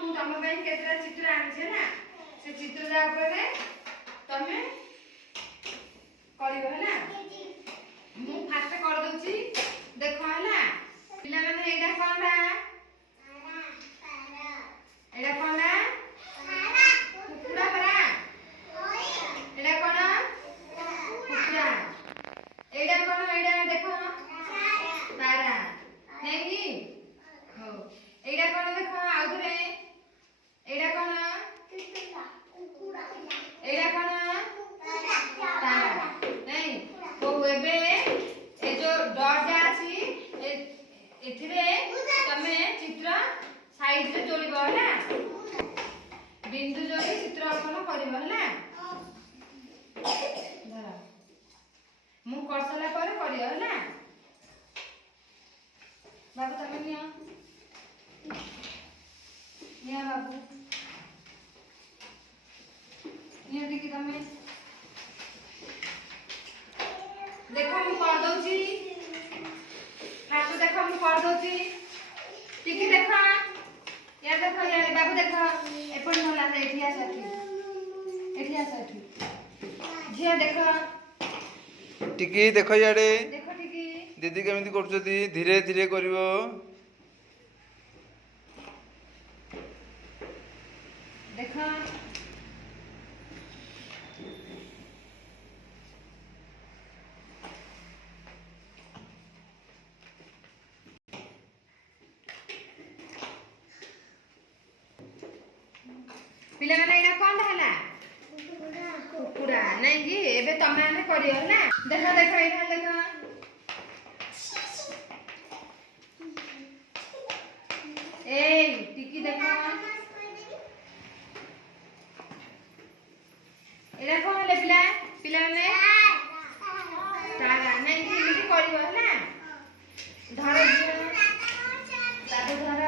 ମୁଁ ତମ ପାଇଁ କେତେଟା ଚିତ୍ର ଆଣିଛି ନା ସେ ଚିତ୍ର ଯା ଉପରେ ତମେ କରିବ ହେଲା। ମୁଁ ଫାଷ୍ଟ କରିଦଉଛି ଦେଖ ହେଲା ପିଲାମାନେ। ଏଇଟା କଣଟା? ଏଇଟା କଣଟା? କୁକୁଡ଼ା ପରା। ଏଇଟା କଣ? କୁକୁଡ଼ା। ଏଇଟା କଣ? ଏଇଟା ଦେଖ ତାରା ନାଇଁ କି? ହଉ ଏଇଟା କଣ ଦେଖ ଆଉ ଥରେ। ଏଇଟା କଣ? ଏଇଟା କଣ? ତାରା ନାଇଁ। ହଉ ଏବେ ଏ ଯୋଉ ଡଟଟା ଅଛି ଏଥିରେ ତମେ ଚିତ୍ର ସାଇଜରେ ଯୋଡ଼ିବ ହେଲା। ବିନ୍ଦୁ ଯୋଡ଼ି ଚିତ୍ର ଅଙ୍କନ କରିବ ହେଲା। ଧର ମୁଁ କରିସାରିଲା ପରେ କରିବ ହେଲା। ବାବୁ ତମେ ନିଅ ବାବୁ ନିଅ ଟିକେ ତମେ ଦେଖ ମୁଁ କରିଦଉଛି। ଫାଷ୍ଟ ଦେଖ ମୁଁ କରିଦଉଛି ଟିକେ ଦେଖ। या देखो या बाबू देखो एपट नला एठी आस एठी झिया देखो टिकी देखो याडे देखो टिकी दीदी केमिति करछती धीरे धीरे करिवो। देखो पिला माने एना कोन हला कुकुड़ा नहीं कि एबे तमे आने करियो ना। देखो देखो एठा देखो ए टिकी देखो एला कोन हले पिला पिला माने तारा नहीं कि एमिति करियो ना। धर तादे धर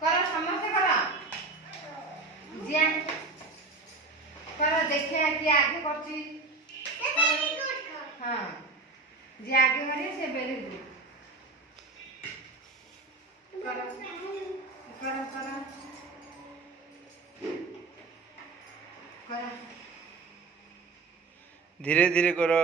कर समस्त कर जिया कर देखे कि आगे करची। हाँ जे आगे करे से वेरी गुड कर कर कर कर धीरे धीरे करो।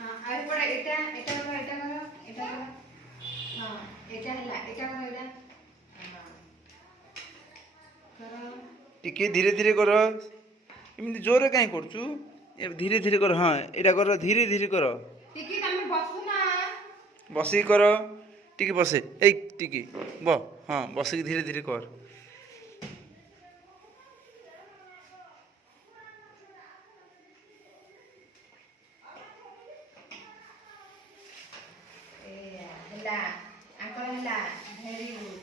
हाँ आइ पड़ा एटा एटा करो एटा करो एटा करो। हां एटा हला एटा करो एटा हां करो टिकी धीरे धीरे करो। एमिति जोरे काई करछु ए धीरे धीरे कर। हाँ एटा कर धीरे धीरे कर। टिकी तमे बसु ना बसी कर टिकी बसे ए टिकी ब हाँ बसी धीरे धीरे कर। ए हला आकर हला वेरी गुड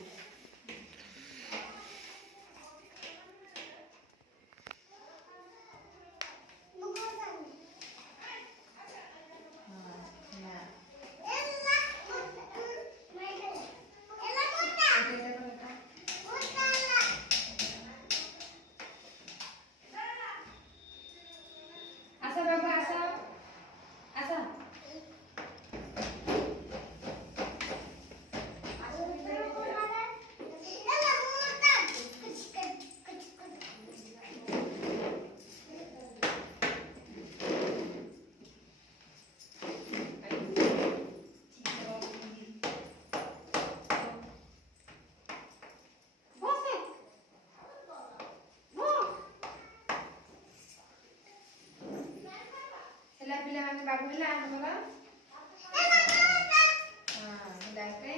आसा बाबा आसा आसा पिला माने बाबू हला हमर हां हला के